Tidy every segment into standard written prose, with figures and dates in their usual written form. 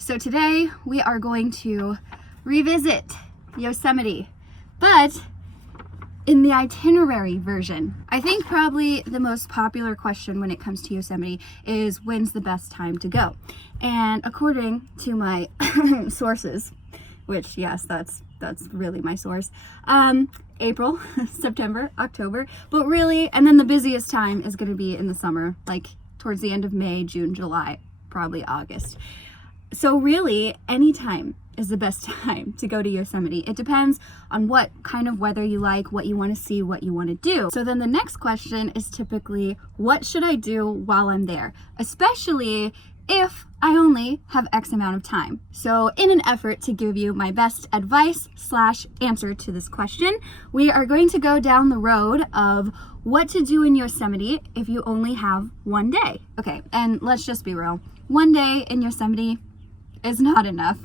So today we are going to revisit Yosemite, but in the itinerary version. I think probably the most popular question when it comes to Yosemite is when's the best time to go? And according to my sources, which yes, that's really my source, April, September, October, but really, and then the busiest time is going to be in the summer, like towards the end of May, June, July, probably August. So really, any time is the best time to go to Yosemite. It depends on what kind of weather you like, what you want to see, what you want to do. So then the next question is typically, what should I do while I'm there? Especially if I only have X amount of time. So in an effort to give you my best advice / answer to this question, we are going to go down the road of what to do in Yosemite if you only have one day. Okay, and let's just be real. One day in Yosemite is not enough.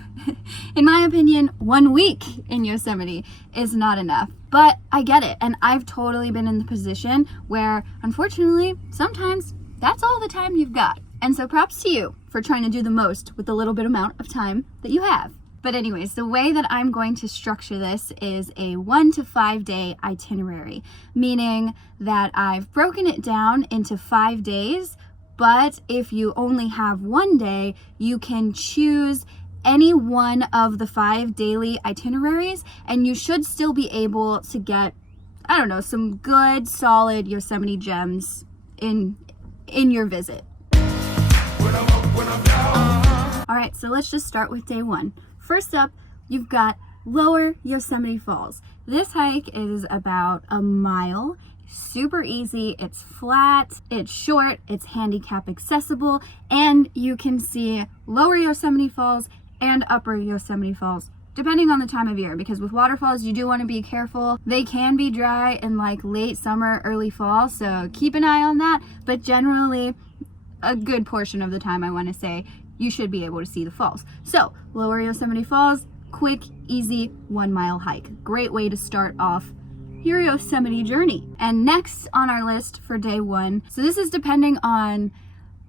In my opinion, 1 week in Yosemite is not enough, but I get it. And I've totally been in the position where, unfortunately, sometimes that's all the time you've got. And so props to you for trying to do the most with the little bit amount of time that you have. But anyways, the way that I'm going to structure this is a 1 to 5 day itinerary, meaning that I've broken it down into 5 days. But if you only have 1 day, you can choose any one of the 5 daily itineraries, and you should still be able to get, I don't know, some good, solid Yosemite gems in your visit. All right, so let's just start with day 1. First up, you've got Lower Yosemite Falls. This hike is about a mile. Super easy, it's flat, it's short, it's handicap accessible, and you can see Lower Yosemite Falls and Upper Yosemite Falls depending on the time of year, because with waterfalls you do want to be careful. They can be dry in like late summer, early fall, so keep an eye on that, but generally a good portion of the time, I want to say, you should be able to see the falls. So Lower Yosemite Falls, quick, easy 1 mile hike. Great way to start off your Yosemite journey. And next on our list for day 1, so this is depending on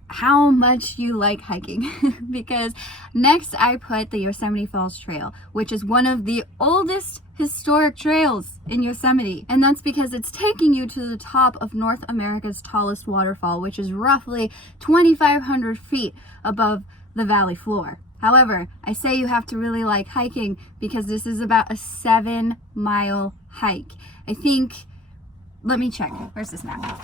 how much you like hiking, because next I put the Yosemite Falls Trail, which is one of the oldest historic trails in Yosemite. And that's because it's taking you to the top of North America's tallest waterfall, which is roughly 2,500 feet above the valley floor. However, I say you have to really like hiking because this is about a 7-mile hike. I think, let me check, where's this map?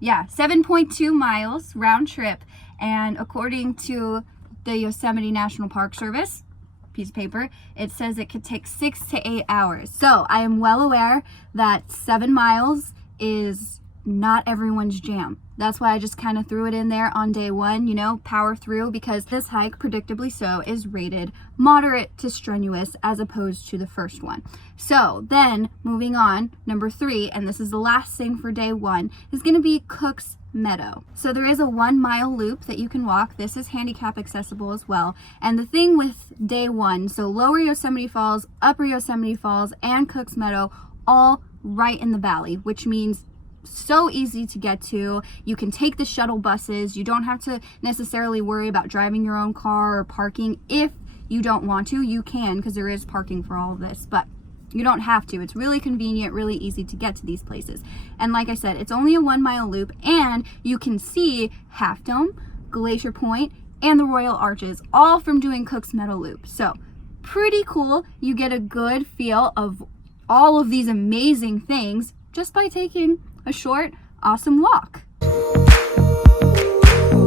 Yeah, 7.2 miles round trip, and according to the Yosemite National Park Service piece of paper, it says it could take 6 to 8 hours. So I am well aware that 7 miles is not everyone's jam. That's why I just kind of threw it in there on day 1, you know, power through, because this hike, predictably so, is rated moderate to strenuous as opposed to the first one. So then moving on, number 3, and this is the last thing for day 1, is going to be Cook's Meadow. So there is a 1 mile loop that you can walk. This is handicap accessible as well. And the thing with day 1, so Lower Yosemite Falls, Upper Yosemite Falls, and Cook's Meadow, all right in the valley, which means so easy to get to. You can take the shuttle buses. You don't have to necessarily worry about driving your own car or parking. If you don't want to, you can, because there is parking for all of this, but you don't have to. It's really convenient, really easy to get to these places. And like I said, it's only a 1 mile loop, and you can see Half Dome, Glacier Point, and the Royal Arches, all from doing Cook's Meadow Loop. So pretty cool. You get a good feel of all of these amazing things just by taking a short, awesome walk. All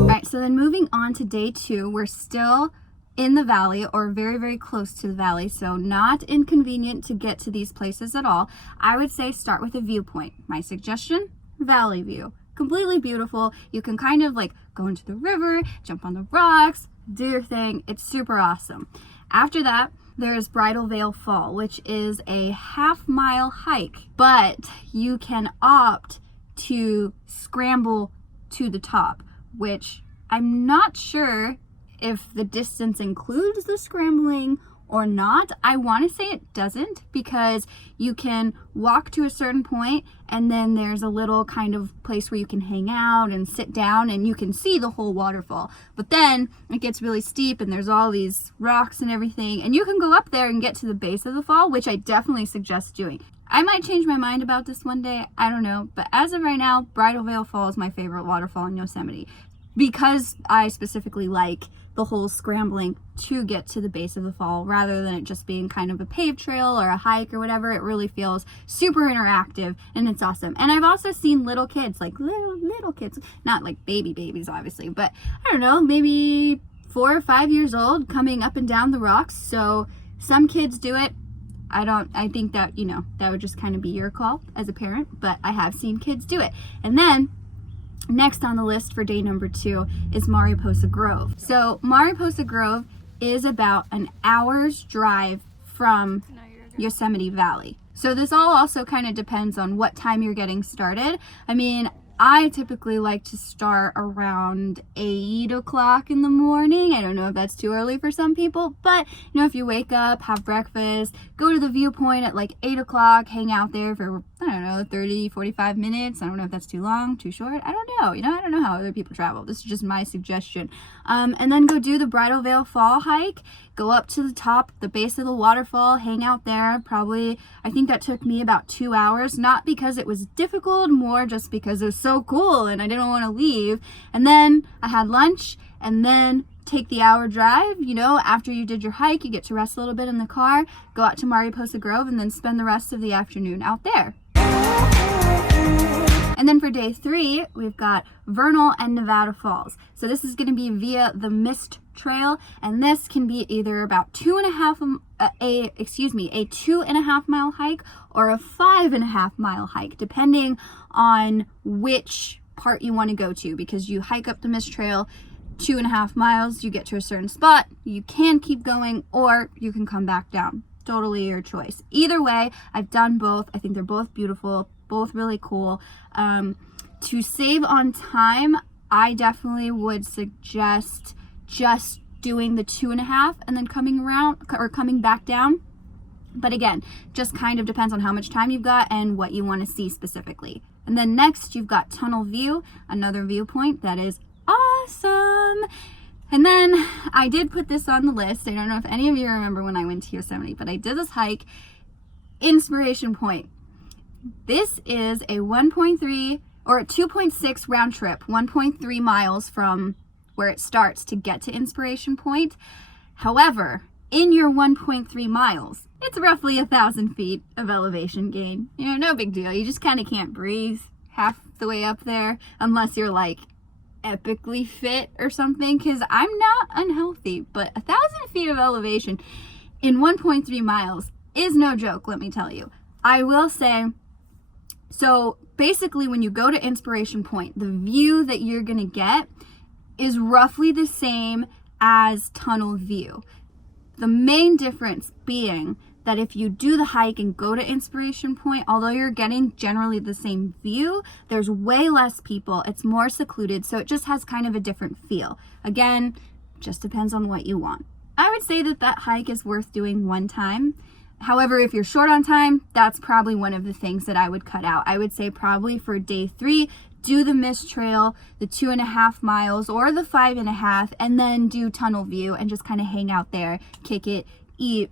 right, so then moving on to day 2, we're still in the valley, or very, very close to the valley, so not inconvenient to get to these places at all. I would say start with a viewpoint. My suggestion, Valley View. Completely beautiful. You can kind of like go into the river, jump on the rocks, do your thing. It's super awesome. After that, there's Bridal Veil Fall, which is a 1/2 mile hike, but you can opt to scramble to the top, which I'm not sure if the distance includes the scrambling or not. I want to say it doesn't, because you can walk to a certain point and then there's a little kind of place where you can hang out and sit down and you can see the whole waterfall. But then it gets really steep and there's all these rocks and everything, and you can go up there and get to the base of the fall, which I definitely suggest doing. I might change my mind about this one day, I don't know, but as of right now, Bridal Veil Fall is my favorite waterfall in Yosemite, because I specifically like the whole scrambling to get to the base of the fall rather than it just being kind of a paved trail or a hike or whatever. It really feels super interactive and it's awesome. And I've also seen little kids, like little kids, not like babies obviously, but I don't know, maybe 4 or 5 years old, coming up and down the rocks. So some kids do it. I think that, you know, that would just kind of be your call as a parent, but I have seen kids do it. And then next on the list for day number 2 is Mariposa Grove. So Mariposa Grove is about an hour's drive from Yosemite Valley. So this all also kind of depends on what time you're getting started. I mean, I typically like to start around 8 o'clock in the morning. I don't know if that's too early for some people, but you know, if you wake up, have breakfast, go to the viewpoint at like 8 o'clock, hang out there for, I don't know, 30, 45 minutes. I don't know if that's too long, too short. I don't know. You know, I don't know how other people travel. This is just my suggestion. And then go do the Bridal Veil Fall hike. Go up to the top, the base of the waterfall, hang out there. Probably, I think that took me about 2 hours, not because it was difficult, more just because it was so cool and I didn't want to leave. And then I had lunch and then take the hour drive. You know, after you did your hike, you get to rest a little bit in the car, go out to Mariposa Grove, and then spend the rest of the afternoon out there. And then for day 3, we've got Vernal and Nevada Falls. So this is going to be via the Mist Trail, and this can be either about a 2.5 mile hike or a 5.5 mile hike, depending on which part you want to go to, because you hike up the Mist Trail 2.5 miles, you get to a certain spot, you can keep going, or you can come back down. Totally your choice. Either way, I've done both. I think they're both beautiful, both really cool. To save on time, I definitely would suggest just doing the 2.5 and then coming around or coming back down. But again, just kind of depends on how much time you've got and what you want to see specifically. And then next you've got Tunnel View, another viewpoint that is awesome. And then I did put this on the list. I don't know if any of you remember when I went to Yosemite, but I did this hike, Inspiration Point. This is a 1.3 or a 2.6 round trip, 1.3 miles from where it starts to get to Inspiration Point. However, in your 1.3 miles, it's roughly 1,000 feet of elevation gain. You know, no big deal. You just kind of can't breathe half the way up there unless you're like epically fit or something, because I'm not unhealthy, but 1,000 feet of elevation in 1.3 miles is no joke, let me tell you. I will say, so basically when you go to Inspiration Point, the view that you're gonna get is roughly the same as Tunnel View. The main difference being that if you do the hike and go to Inspiration Point, although you're getting generally the same view, there's way less people, it's more secluded, so it just has kind of a different feel. Again, just depends on what you want. I would say that that hike is worth doing one time. However, if you're short on time, that's probably one of the things that I would cut out. I would say probably for day 3, do the Mist Trail, the 2.5 miles or the 5.5, and then do Tunnel View and just kind of hang out there, kick it, eat,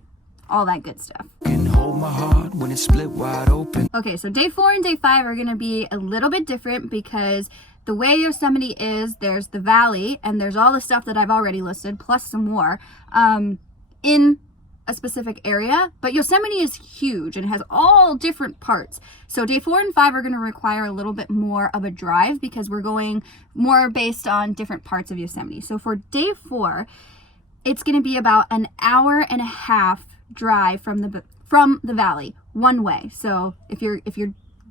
all that good stuff. And hold my heart when it's split wide open. Okay, so day 4 and day 5 are gonna be a little bit different because the way Yosemite is, there's the valley and there's all the stuff that I've already listed, plus some more, in a specific area, but Yosemite is huge and has all different parts. So day 4 and 5 are going to require a little bit more of a drive because we're going more based on different parts of Yosemite. So for day 4, it's going to be about an hour and a half drive from the valley one way. So if you're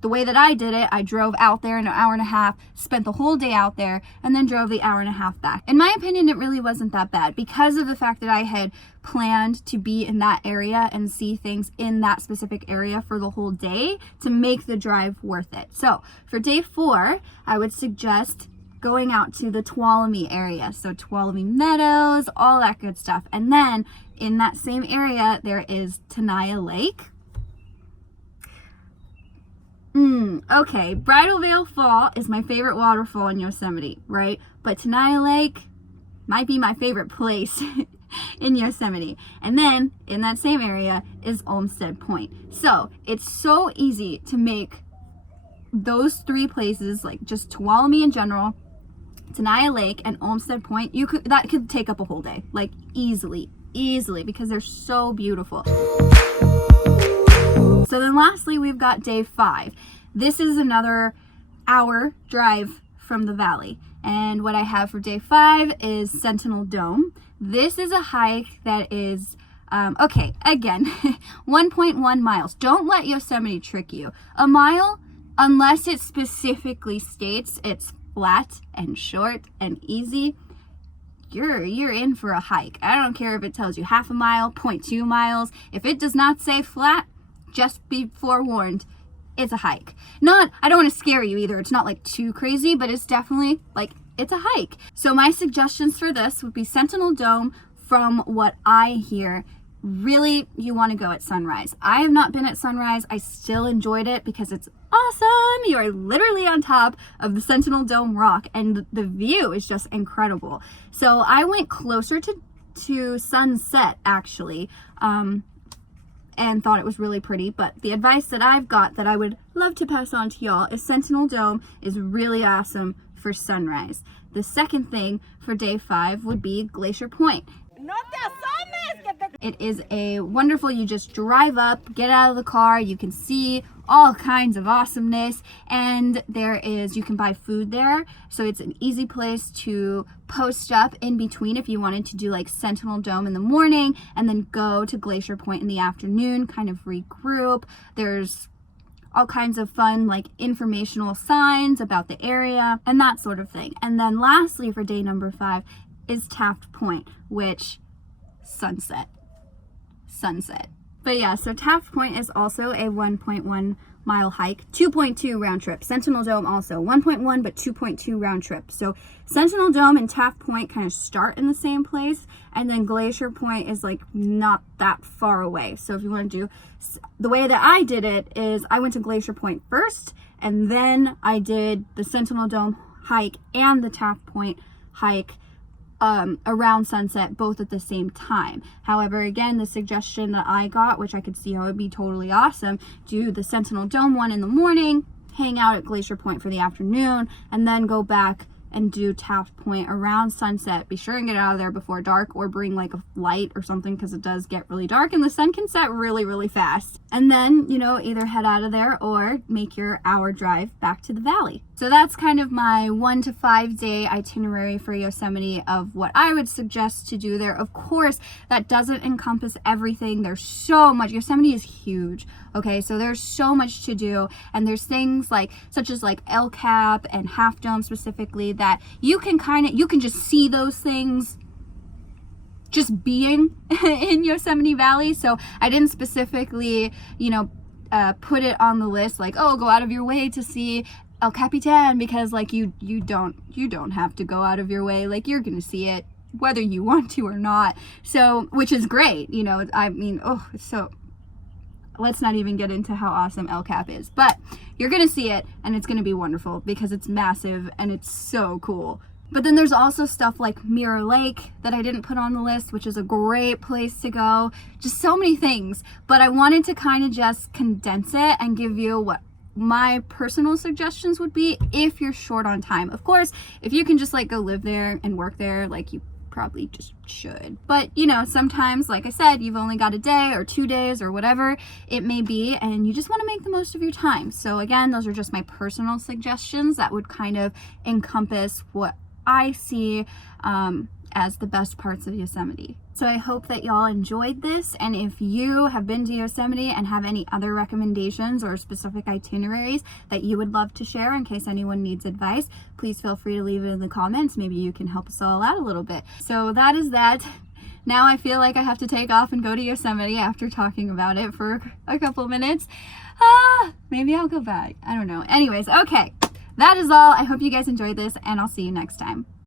the way that I did it, I drove out there in an hour and a half, spent the whole day out there, and then drove the hour and a half back. In my opinion, it really wasn't that bad because of the fact that I had planned to be in that area and see things in that specific area for the whole day to make the drive worth it. So for day 4, I would suggest going out to the Tuolumne area. So Tuolumne Meadows, all that good stuff. And then in that same area, there is Tenaya Lake. Okay, Bridal Veil Fall is my favorite waterfall in Yosemite, right? But Tenaya Lake might be my favorite place in Yosemite. And then in that same area is Olmsted Point. So it's so easy to make those three places, like just Tuolumne in general, Tenaya Lake, and Olmsted Point. That could take up a whole day, like easily, because they're so beautiful. So then lastly, we've got day 5. This is another hour drive from the valley. And what I have for day 5 is Sentinel Dome. This is a hike that is, okay, again, 1.1 miles. Don't let Yosemite trick you. A mile, unless it specifically states it's flat and short and easy, you're in for a hike. I don't care if it tells you half a mile, 0.2 miles. If it does not say flat, just be forewarned, it's a hike. I don't want to scare you either. It's not like too crazy, but it's definitely like, it's a hike. So my suggestions for this would be Sentinel Dome. From what I hear, really, you want to go at sunrise. I have not been at sunrise. I still enjoyed it because it's awesome. You are literally on top of the Sentinel Dome rock and the view is just incredible. So I went closer to sunset actually, and thought it was really pretty. But the advice that I've got that I would love to pass on to y'all is Sentinel Dome is really awesome for sunrise. The second thing for day 5 would be Glacier Point. It is a wonderful, you just drive up, get out of the car, you can see all kinds of awesomeness, and you can buy food there, so it's an easy place to post up in between if you wanted to do like Sentinel Dome in the morning and then go to Glacier Point in the afternoon, kind of regroup. There's all kinds of fun like informational signs about the area and that sort of thing. And then lastly for day number 5 is Taft Point, which sunset. But yeah, so Taft Point is also a 1.1 mile hike, 2.2 round trip. Sentinel Dome also 1.1 but 2.2 round trip. So Sentinel Dome and Taft Point kind of start in the same place, and then Glacier Point is like not that far away. So if you want to do, the way that I did it is I went to Glacier Point first, and then I did the Sentinel Dome hike and the Taft Point hike around sunset, both at the same time. However, again, the suggestion that I got, which I could see how it would be totally awesome, do the Sentinel Dome one in the morning, hang out at Glacier Point for the afternoon, and then go back and do Taft Point around sunset. Be sure and get out of there before dark, or bring like a light or something, because it does get really dark and the sun can set really, really fast. And then, either head out of there or make your hour drive back to the valley. So that's kind of my 1 to 5 day itinerary for Yosemite of what I would suggest to do there. Of course, that doesn't encompass everything. There's so much. Yosemite is huge. Okay, so there's so much to do, and there's things such as El Cap and Half Dome specifically that you can just see those things just being in Yosemite Valley. So I didn't specifically, put it on the list go out of your way to see El Capitan, because you don't have to go out of your way. You're gonna see it whether you want to or not. So, which is great, so let's not even get into how awesome El Cap is, but you're gonna see it and it's gonna be wonderful because it's massive and it's so cool. But then there's also stuff like Mirror Lake that I didn't put on the list, which is a great place to go. Just so many things, but I wanted to kind of just condense it and give you what my personal suggestions would be if you're short on time. Of course, if you can just go live there and work there, you probably just should. But sometimes, like I said, you've only got a day or 2 days or whatever it may be, and you just want to make the most of your time. So again, those are just my personal suggestions that would kind of encompass what I see as the best parts of Yosemite. So I hope that y'all enjoyed this, and if you have been to Yosemite and have any other recommendations or specific itineraries that you would love to share in case anyone needs advice, please feel free to leave it in the comments. Maybe you can help us all out a little bit. So that is that. Now I feel like I have to take off and go to Yosemite after talking about it for a couple minutes. Maybe I'll go back. I don't know. Anyways, okay. that is all. I hope you guys enjoyed this, and I'll see you next time.